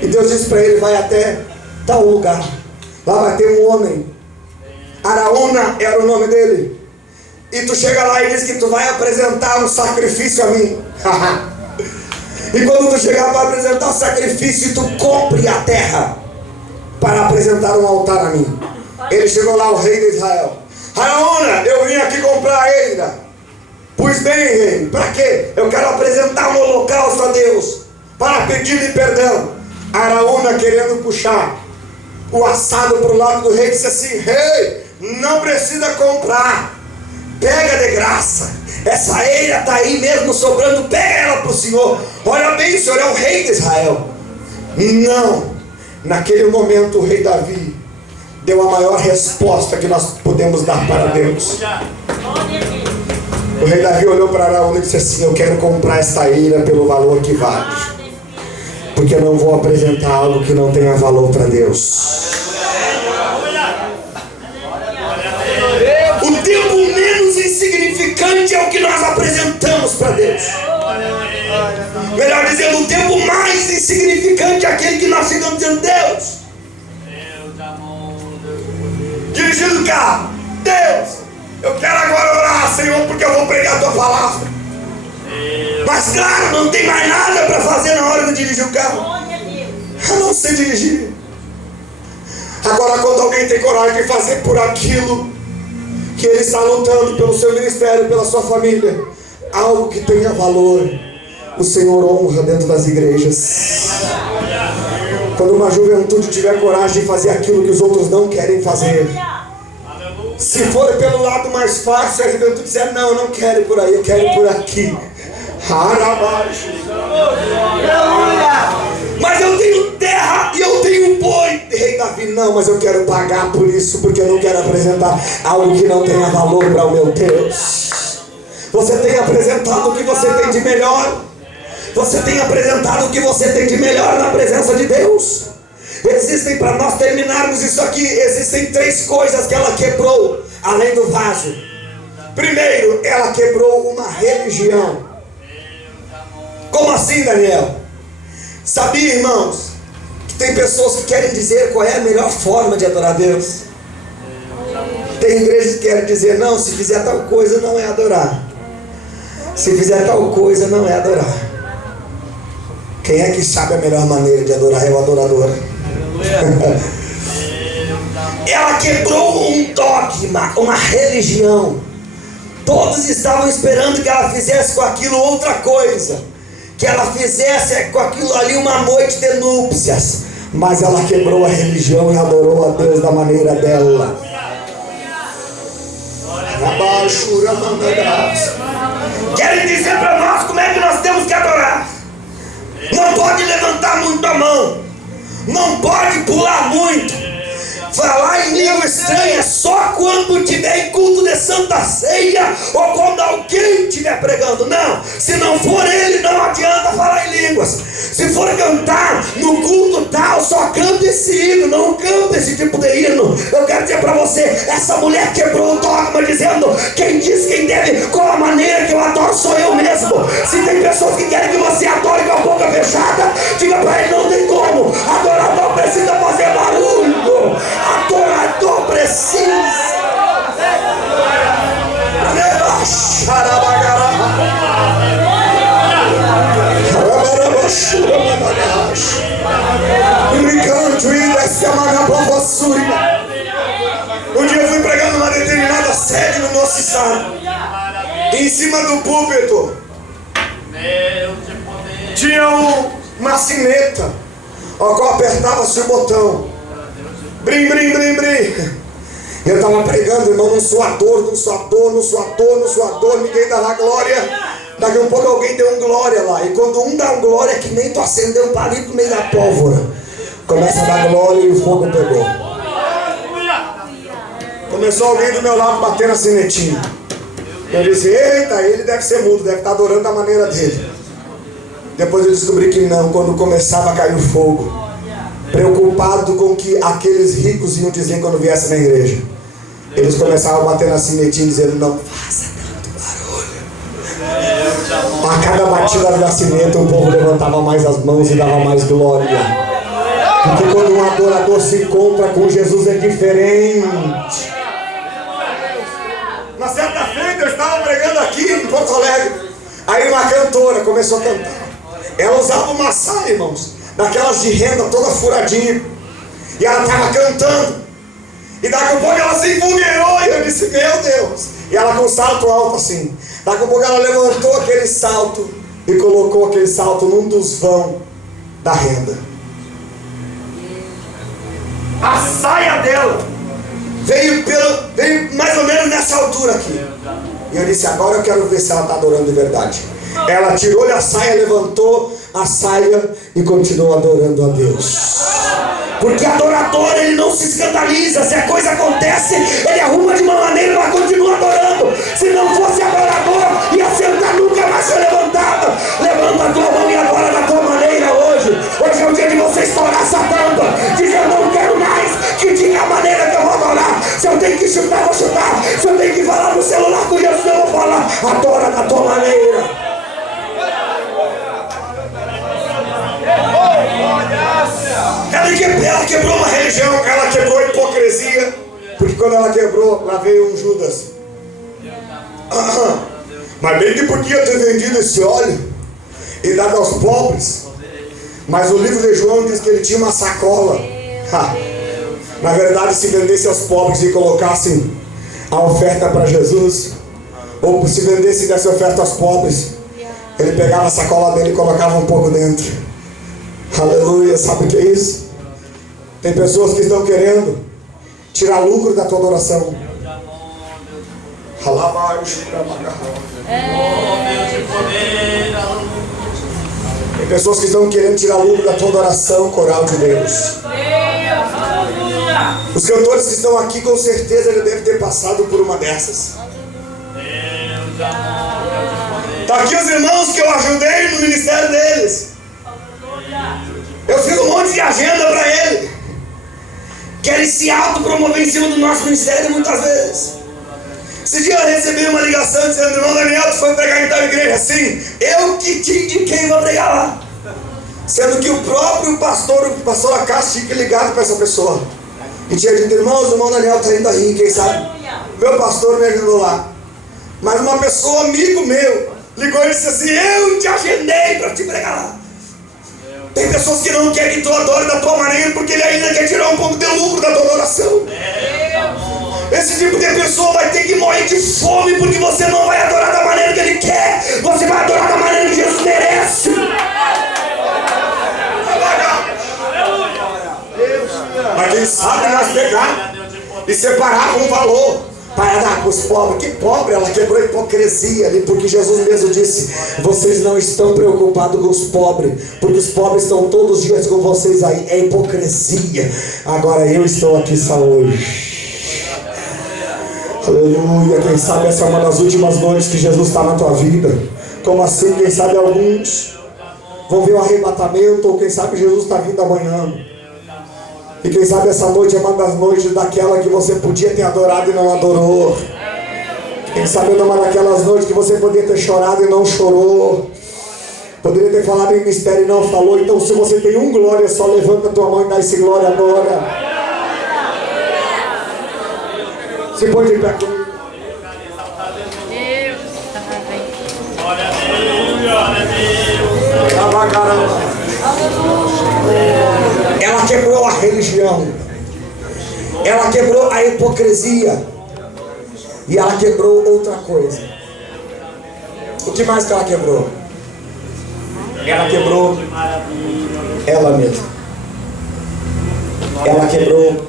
E Deus disse para ele: vai até tal lugar, lá vai ter um homem, Araúna era o nome dele, e tu chega lá e diz que tu vai apresentar um sacrifício a mim. E quando tu chegar para apresentar o sacrifício, tu compre a terra para apresentar um altar a mim. Ele chegou lá, o rei de Israel: Araúna, eu vim aqui comprar ainda. Pois bem, rei, para quê? Eu quero apresentar um holocausto a Deus, para pedir-lhe perdão. Araúna, querendo puxar o assado para o lado do rei, disse assim: rei, não precisa comprar, pega de graça, essa eira está aí mesmo sobrando, pega ela para o senhor. Olha bem, o senhor é o rei de Israel. Não, naquele momento o rei Davi deu a maior resposta que nós podemos dar para Deus. O rei Davi olhou para Araúna e disse assim: eu quero comprar esta eira pelo valor que vale, porque eu não vou apresentar algo que não tenha valor para Deus. O tempo menos insignificante é o que nós apresentamos para Deus. Melhor dizendo, o tempo mais insignificante é aquele que nós ficamos dizendo: Deus, dirigindo carro. Deus, eu quero agora orar, Senhor, porque eu vou pregar a tua palavra. Mas claro, não tem mais nada para fazer na hora de dirigir o carro. Eu não sei dirigir. Agora, quando alguém tem coragem de fazer por aquilo que ele está lutando, pelo seu ministério, pela sua família, algo que tenha valor, o Senhor honra dentro das igrejas. Quando uma juventude tiver coragem de fazer aquilo que os outros não querem fazer, se for pelo lado mais fácil, a juventude dizer: não, eu não quero ir por aí, eu quero ir por aqui. Mas eu tenho terra e eu tenho boi. Rei Davi: não, mas eu quero pagar por isso, porque eu não quero apresentar algo que não tenha valor para o meu Deus. Você tem apresentado o que você tem de melhor. Você tem apresentado o que você tem de melhor na presença de Deus. Existem, para nós terminarmos isso aqui, existem 3 coisas que ela quebrou, além do vaso. Primeiro, ela quebrou uma religião. Como assim, Daniel? Sabia, irmãos, que tem pessoas que querem dizer qual é a melhor forma de adorar a Deus? Tem igrejas que querem dizer: não, se fizer tal coisa não é adorar. Se fizer tal coisa não é adorar. Quem é que sabe a melhor maneira de adorar? É o adorador. Ela quebrou um dogma, uma religião. Todos estavam esperando que ela fizesse com aquilo outra coisa, que ela fizesse com aquilo ali uma noite de núpcias. Mas ela quebrou a religião e adorou a Deus da maneira dela. Querem dizer para nós como é que nós temos que adorar. Não pode levantar muito a mão, não pode pular muito, falar em língua estranha só quando tiver em culto de Santa Ceia ou quando alguém estiver pregando. Não, se não for ele, não adianta falar em línguas. Se for cantar no culto tal, só canta esse hino, não canta esse tipo de hino. Eu quero dizer para você, essa mulher quebrou o dogma dizendo: quem diz quem deve, qual a maneira que eu adoro sou eu mesmo. Se tem pessoas que querem que você adore com a boca fechada, diga para ele: não tem como. Adorador precisa fazer barulho. Adorador precisa. Um dia eu fui pregando numa determinada sede no nosso estado. Em cima do púlpito tinha uma sineta, a qual apertava-se o botão. Brim, brim, brim, brim. Eu estava pregando, irmão, num suador, ninguém dava glória. Daqui a um pouco alguém deu um glória lá. E quando um dá um glória, é que nem tu acendeu um palito no meio da pólvora. Começa a dar glória e o fogo pegou. Começou alguém do meu lado bater na sinetinha. Eu disse: eita, ele deve ser mudo, deve estar adorando da maneira dele. Depois eu descobri que não, quando começava a cair o fogo, preocupado com o que aqueles ricos iam dizer quando viessem na igreja, eles começavam a bater na sinetinha dizendo: não faça tanto barulho. A cada batida da sineta o povo levantava mais as mãos e dava mais glória. Porque quando um adorador se encontra com Jesus é diferente. Na certa feita eu estava pregando aqui em Porto Alegre. Aí uma cantora começou a cantar. Ela usava uma saia, irmãos, daquelas de renda toda furadinha. E ela estava cantando. E daqui a pouco ela se enfogueirou. E eu disse: meu Deus. E ela com salto alto assim. Daqui a pouco ela levantou aquele salto e colocou aquele salto num dos vãos da renda. A saia dela veio mais ou menos nessa altura aqui. E eu disse: agora eu quero ver se ela está adorando de verdade. Ela tirou-lhe a saia, levantou a saia e continuou adorando a Deus. Porque adorador, ele não se escandaliza. Se a coisa acontece, ele arruma de uma maneira e ela continua adorando. Se não fosse adorador, ia sentar, nunca mais ser levantado. Levanta a tua mão e adora da tua maneira hoje. Hoje é o dia de você estourar essa tampa, dizer: eu não quero mais que diga a maneira que eu vou adorar. Se eu tenho que chutar, vou chutar. Se eu tenho que falar no celular com Jesus, eu vou falar. Adora da tua maneira. Ela quebrou uma religião, ela quebrou a hipocrisia, Porque quando ela quebrou, lá veio um Judas. Mas bem que podia ter vendido esse óleo e dado aos pobres. Mas o livro de João diz que ele tinha uma sacola. Na verdade, se vendesse aos pobres e colocassem a oferta para Jesus, ou se vendesse e desse oferta aos pobres, ele pegava a sacola dele e colocava um pouco dentro. Aleluia, sabe o que é isso? Tem pessoas que estão querendo tirar lucro da tua adoração. Tem pessoas que estão querendo tirar lucro da tua adoração, coral de Deus. Os cantores que estão aqui, com certeza, ele deve ter passado por uma dessas. Está aqui os irmãos que eu ajudei no ministério deles. Eu fiz um monte de agenda para ele. Querem se autopromover em cima do nosso ministério muitas vezes. Esse dia eu recebi uma ligação dizendo: irmão Daniel, tu foi pregar em tal igreja? Sim, eu que te indiquei para pregar lá. Sendo que o próprio pastor Acácio tinha ligado para essa pessoa e tinha dito: irmãos, o irmão Daniel está indo aí, quem sabe? Meu pastor me ajudou lá. Mas uma pessoa, amigo meu, ligou e disse assim: eu te agendei para te pregar lá. Tem pessoas que não querem que tu adore da tua maneira, porque ele ainda quer tirar um pouco de lucro da tua adoração. Esse tipo de pessoa vai ter que morrer de fome, porque você não vai adorar da maneira que ele quer. Você vai adorar da maneira que Jesus merece. Mas quem sabe nós pegar e separar com valor para dar para os pobres. Que pobre, ela quebrou a hipocrisia ali, porque Jesus mesmo disse: vocês não estão preocupados com os pobres, porque os pobres estão todos os dias com vocês aí. É hipocrisia. Agora eu estou aqui só hoje. Aleluia. Quem sabe essa é uma das últimas noites que Jesus está na tua vida. Como assim? Quem sabe alguns vão ver o arrebatamento, ou quem sabe Jesus está vindo amanhã. E quem sabe essa noite é uma das noites daquela que você podia ter adorado e não adorou. Quem sabe é uma daquelas noites que você poderia ter chorado e não chorou. Poderia ter falado em mistério e não falou. Então, se você tem um glória só, levanta a tua mão e dá esse glória agora. Se põe de pé comigo. Glória a Deus, glória a Deus. Ela quebrou a religião, ela quebrou a hipocrisia, e ela quebrou outra coisa. O que mais que ela quebrou? Ela quebrou ela mesma. Ela quebrou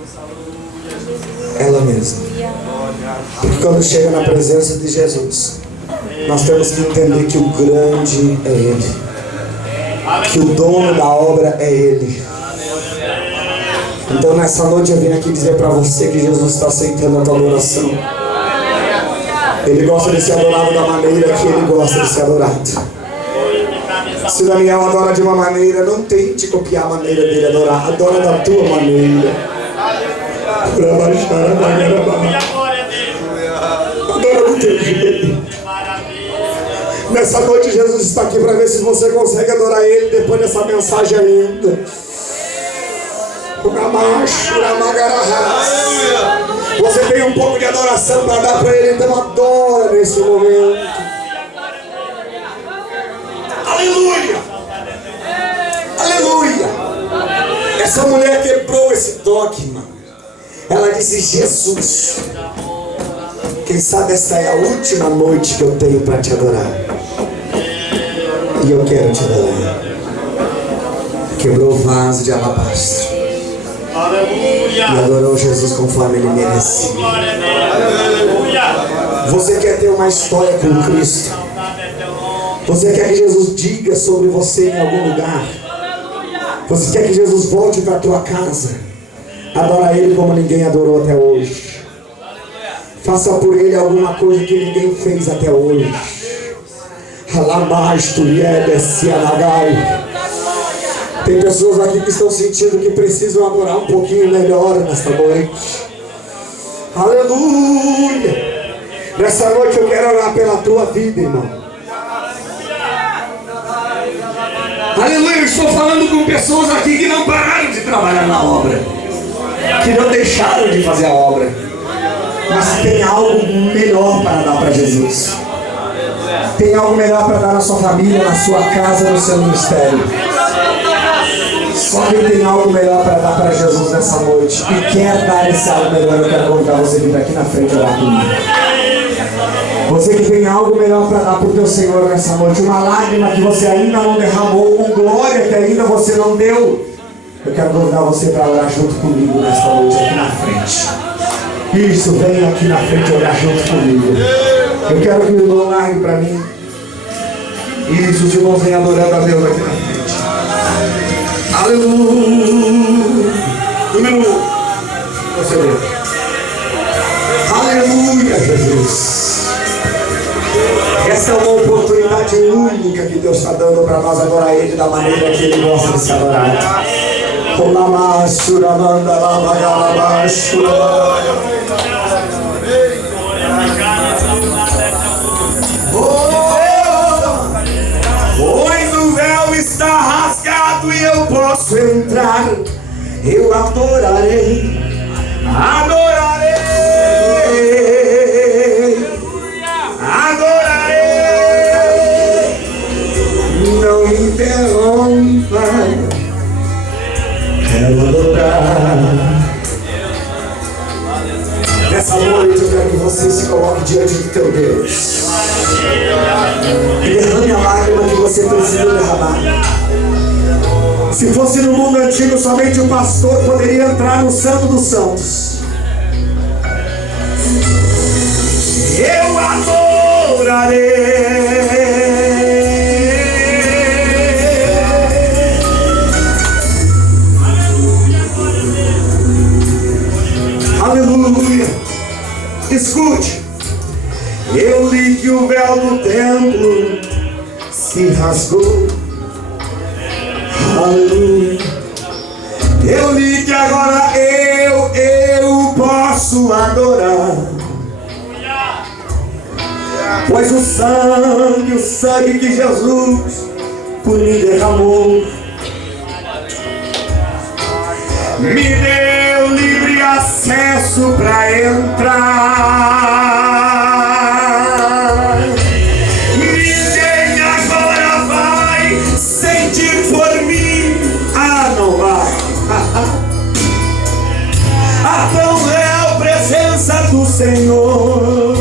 ela mesma. Porque quando chega na presença de Jesus, nós temos que entender que o grande é Ele, que o dono da obra é Ele. Então nessa noite eu vim aqui dizer para você que Jesus está aceitando a tua adoração. Ele gosta de ser adorado da maneira que Ele gosta de ser adorado. Se Daniel adora de uma maneira, não tente copiar a maneira dele adorar. Adora da tua maneira. Adora do teu jeito. Nessa noite Jesus está aqui para ver se você consegue adorar Ele depois dessa mensagem ainda. Você tem um pouco de adoração para dar para Ele, então adora nesse momento. Aleluia! Aleluia! Essa mulher quebrou esse dogma. Ela disse: Jesus, quem sabe essa é a última noite que eu tenho para te adorar. E eu quero te adorar. Quebrou o vaso de alabastro. Aleluia. E adorou Jesus conforme Ele merecia. Aleluia. Você quer ter uma história com Cristo? Você quer que Jesus diga sobre você em algum lugar? Você quer que Jesus volte para a tua casa? Adora Ele como ninguém adorou até hoje. Faça por Ele alguma coisa que ninguém fez até hoje. Tem pessoas aqui que estão sentindo que precisam adorar um pouquinho melhor nesta noite. Aleluia! Nessa noite eu quero orar pela tua vida, irmão. Aleluia! Eu estou falando com pessoas aqui que não pararam de trabalhar na obra, que não deixaram de fazer a obra. Mas tem algo melhor para dar para Jesus. Tem algo melhor para dar na sua família, na sua casa, no seu ministério. Só quem tem algo melhor para dar para Jesus nessa noite e quer dar esse algo melhor, eu quero convidar você a vir aqui na frente e orar comigo. Você que tem algo melhor para dar para o teu Senhor nessa noite, uma lágrima que você ainda não derramou, uma glória que ainda você não deu, eu quero convidar você para orar junto comigo nesta noite aqui na frente. Isso, vem aqui na frente orar junto comigo. Eu quero que o irmão largue para mim. Isso, os irmãos vêm adorando a Deus aqui na frente. Aleluia. Número 1. Você vê. Aleluia, Jesus. Essa é uma oportunidade única que Deus está dando para nós adorar Ele da maneira que Ele gosta de se adorar. Pois o véu está rasgado e eu posso entrar. Eu adorarei, adorarei, adorarei. Não me interrompa, quero adorar. Nessa noite eu quero que você se coloque diante do teu Deus. Derrame a lágrima que você precisa derramar. Se fosse no mundo antigo, somente o pastor poderia entrar no Santo dos Santos. Eu adorarei. Aleluia. Escute. Eu li que o véu do templo se rasgou. Aleluia. Eu li que agora eu posso adorar. Pois o sangue que Jesus por mim derramou, me deu livre acesso para entrar. Ninguém agora vai sentir por mim. Ah, não vai. A tão real presença do Senhor.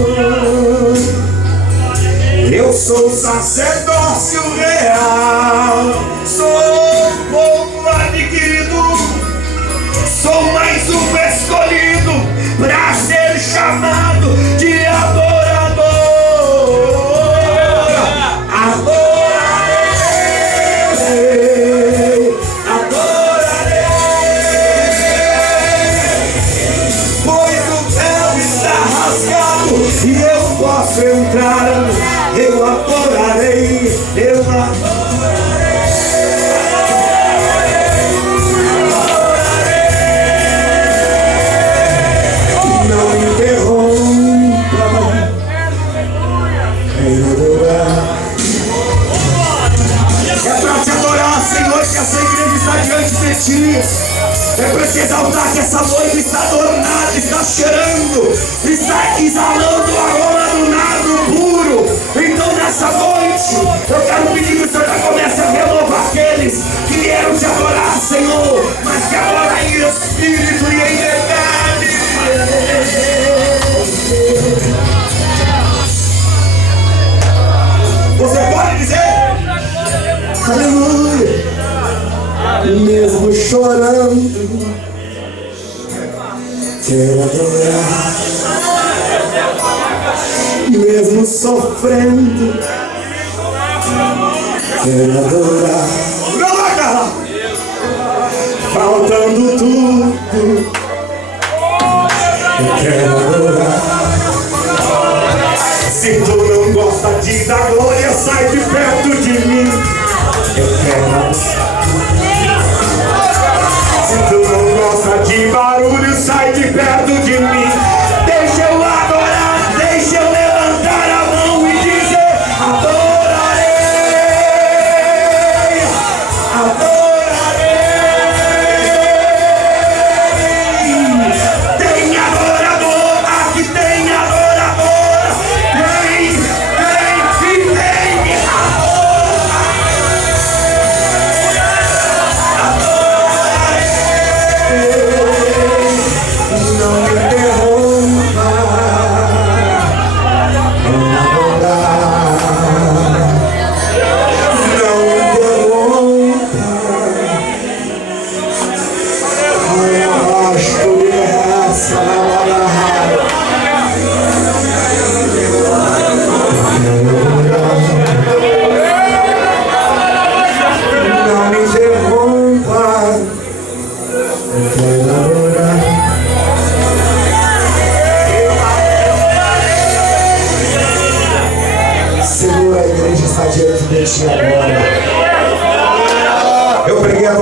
Eu sou sacerdócio real, sou um povo adquirido, sou mais um escolhido para ser chamado de adorador. Adorarei, adorarei, pois o véu está rasgado e eu posso entrar. Eu adorarei, eu adorarei, não me interrompa, quero adorar. É para te adorar, Senhor, que essa igreja está diante de ti. É para te exaltar que essa noiva está adornada, está cheirando, está exalando o aroma do nardo puro. Então nessa noite eu quero pedir que o Senhor já comece a renovar aqueles que vieram te adorar, Senhor, mas que adoram em espírito e em verdade. Você pode dizer aleluia, mesmo chorando, quero adorar. Mesmo sofrendo, quero adorar. Faltando tudo, eu quero adorar. Se tu não gosta de dar glória, sai de perto de mim. Eu quero adorar. Se tu não gosta de barulho, sai de perto de mim. Deixa eu adorar, deixa eu levantar a mão e dizer adorarei, adorarei. Tem adorador, aqui tem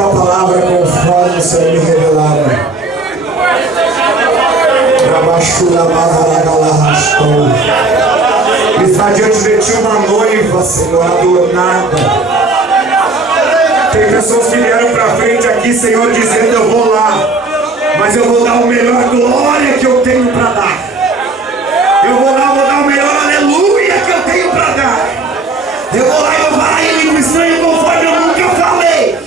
tua palavra conforme o Senhor me revelara. Está diante de ti uma noiva, Senhor, adornada. Tem pessoas que vieram para frente aqui, Senhor, dizendo: eu vou lá, mas eu vou dar o melhor glória que eu tenho para dar. Eu vou lá, vou dar o melhor aleluia que eu tenho para dar. Eu vou lá e vou falar em língua estranha conforme eu nunca falei.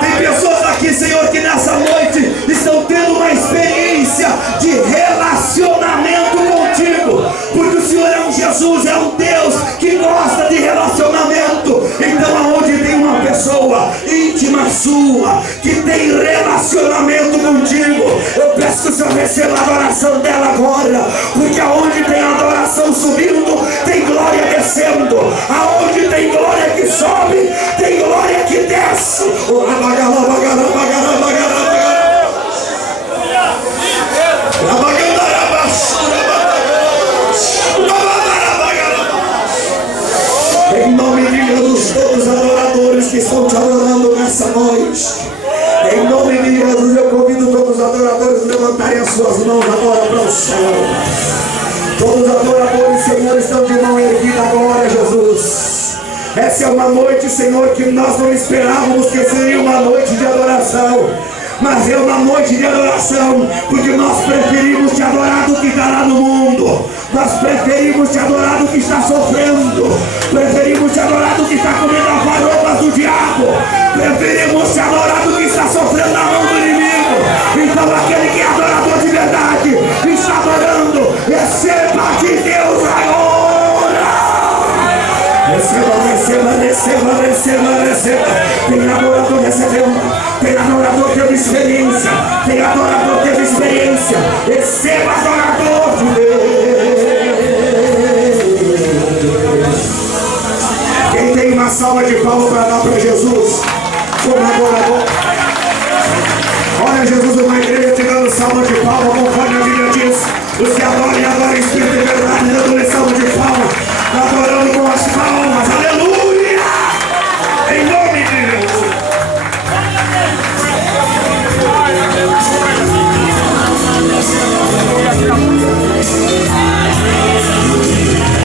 Tem pessoas aqui, Senhor, que nessa noite estão tendo uma experiência de relacionamento contigo, porque o Senhor é um Jesus, é um Deus que gosta de relacionamento. Então aonde tem uma pessoa íntima sua, que tem relacionamento contigo, eu peço que o Senhor receba a adoração dela agora, porque aonde tem adoração subindo, tem glória descendo. Aonde tem glória que sobe, tem glória que desce. Em nome de Jesus, todos os adoradores que estão te adorando nessa noite, em nome de Jesus, eu convido todos os adoradores a levantarem as suas mãos agora para o céu. Todos os adoradores, Senhor, estão de mão erguida agora, Jesus. Essa é uma noite, Senhor, que nós não esperávamos que seria uma noite de adoração, mas é uma noite de adoração, porque nós preferimos te adorar do que está lá no mundo. Nós preferimos te adorar do que está sofrendo. Preferimos te adorar do que está comendo as faropas do diabo. Preferimos te adorar do que está sofrendo na mão do inimigo. Então aquele que é adorador de verdade está adorando. Receba de Deus agora. Receba. Tem adorador que recebeu, tem adorador que teve experiência, tem adorador que teve experiência. Receba, adorador de Deus. Quem tem uma salva de palmas para dar para Jesus como adorador?